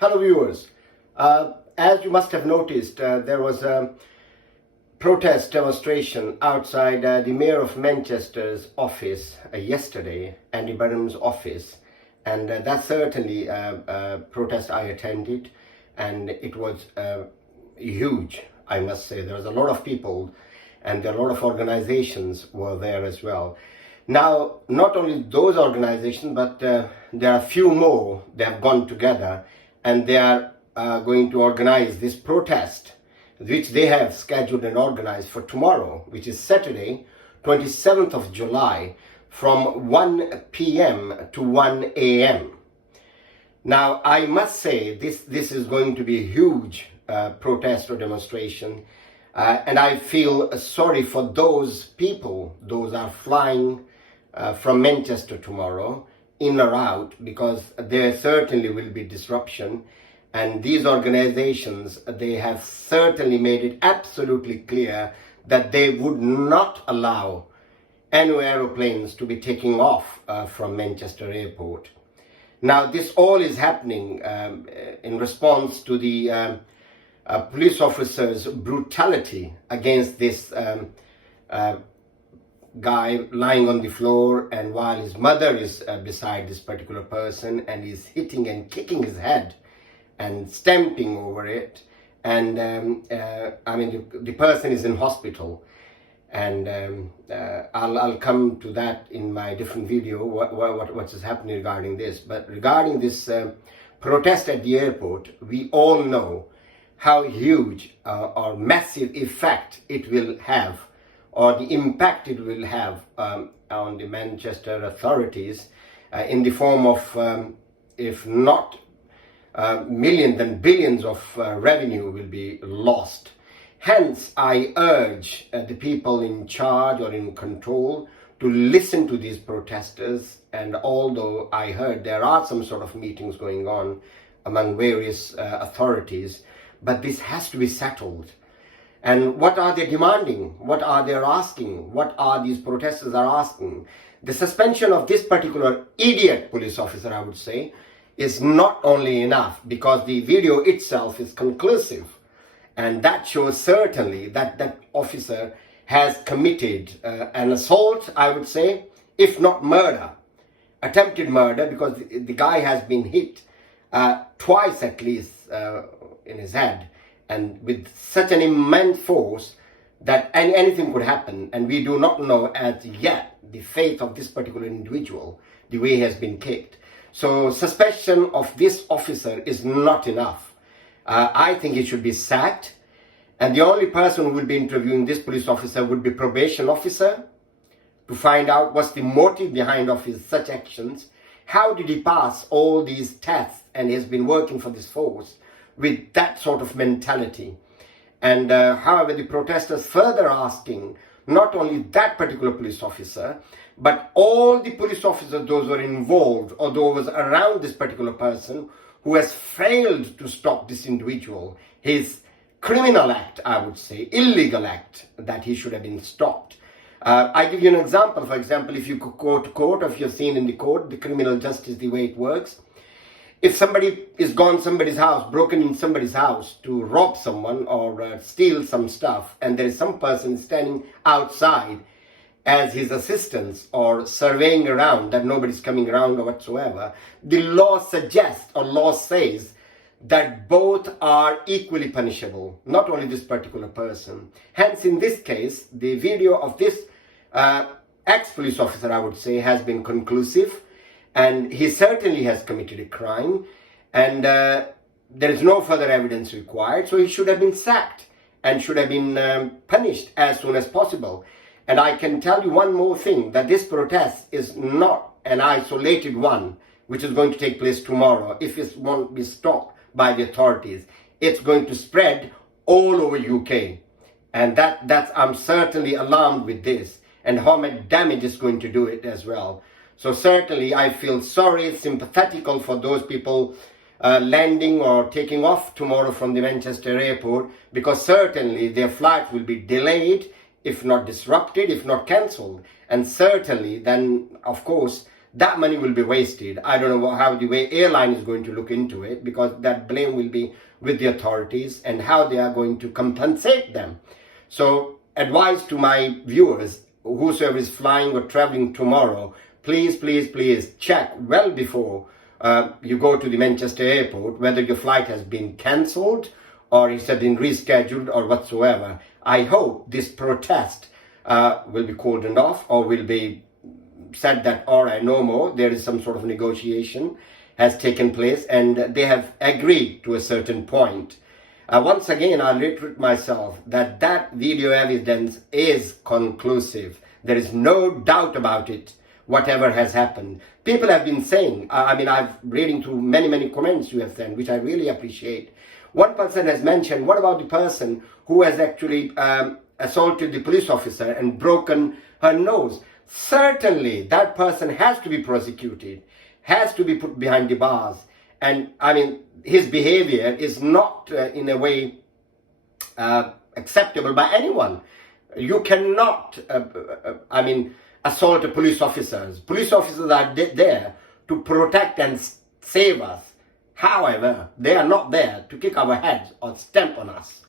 Hello viewers, as you must have noticed, there was a protest demonstration outside the Mayor of Manchester's office yesterday, Andy Burnham's office, and that's certainly a protest I attended, and it was huge, I must say. There was a lot of people and a lot of organizations were there as well. Now, not only those organizations, but there are a few more. They have gone together and they are going to organize this protest, which they have scheduled and organized for tomorrow, which is Saturday, 27th of July, from 1 p.m. to 1 a.m. Now, I must say this is going to be a huge protest or demonstration, and I feel sorry for those people. Those are flying from Manchester tomorrow, in or out, because there certainly will be disruption. And these organizations, they have certainly made it absolutely clear that they would not allow any aeroplanes to be taking off from Manchester Airport. Now, this all is happening in response to the police officers' brutality against this guy lying on the floor, and while his mother is beside this particular person, and he's hitting and kicking his head and stamping over it, and I mean the person is in hospital, and I'll come to that in my different video what is happening regarding this. But regarding this protest at the airport, we all know how huge or massive effect it will have, or the impact it will have on the Manchester authorities in the form of, if not millions, then billions of revenue will be lost. Hence, I urge the people in charge or in control to listen to these protesters. And although I heard there are some sort of meetings going on among various authorities, but this has to be settled. And what are they demanding? What are they asking? What are these protesters are asking? The suspension of this particular idiot police officer, I would say, is not only enough, because the video itself is conclusive. And that shows certainly that that officer has committed an assault, I would say, if not murder, attempted murder, because the guy has been hit twice at least in his head, and with such an immense force that anything could happen. And we do not know as yet the fate of this particular individual, the way he has been kicked. So suspension of this officer is not enough. I think he should be sacked. And the only person who will be interviewing this police officer would be probation officer, to find out what's the motive behind of his such actions. How did he pass all these tests and he has been working for this force with that sort of mentality? And however, the protesters further asking not only that particular police officer, but all the police officers, those who are involved or those around this particular person who has failed to stop this individual, his criminal act, I would say, illegal act, that he should have been stopped. I give you an example. For example, if you could go to court, or if you're seen in the court, the criminal justice, the way it works, if somebody is gone somebody's house, broken in somebody's house to rob someone or steal some stuff, and there is some person standing outside as his assistants or surveying around that nobody's coming around or whatsoever, the law suggests or law says that both are equally punishable, not only this particular person. Hence, in this case, the video of this ex-police officer, I would say, has been conclusive. And he certainly has committed a crime, and there is no further evidence required, so he should have been sacked and should have been punished as soon as possible. And I can tell you one more thing, that this protest is not an isolated one, which is going to take place tomorrow. If it won't be stopped by the authorities, it's going to spread all over UK. And that's I'm certainly alarmed with this, and how much damage is going to do it as well. So certainly I feel sorry, sympathetical for those people landing or taking off tomorrow from the Manchester airport, because certainly their flight will be delayed, if not disrupted, if not cancelled. And certainly then, of course, that money will be wasted. I don't know how the way airline is going to look into it, because that blame will be with the authorities and how they are going to compensate them. So advice to my viewers, whosoever is flying or traveling tomorrow, please check well before you go to the Manchester airport whether your flight has been cancelled or it has been rescheduled or whatsoever. I hope this protest will be cordoned off, or will be said that, all right, no more. There is some sort of negotiation has taken place and they have agreed to a certain point. Once again, I reiterate myself that that video evidence is conclusive. There is no doubt about it, whatever has happened. People have been saying, I've reading through many comments you have sent, which I really appreciate. One person has mentioned, what about the person who has actually assaulted the police officer and broken her nose? Certainly, that person has to be prosecuted, has to be put behind the bars. And his behavior is not in a way acceptable by anyone. You cannot, assault police officers. Police officers are there to protect and save us. However, they are not there to kick our heads or stamp on us.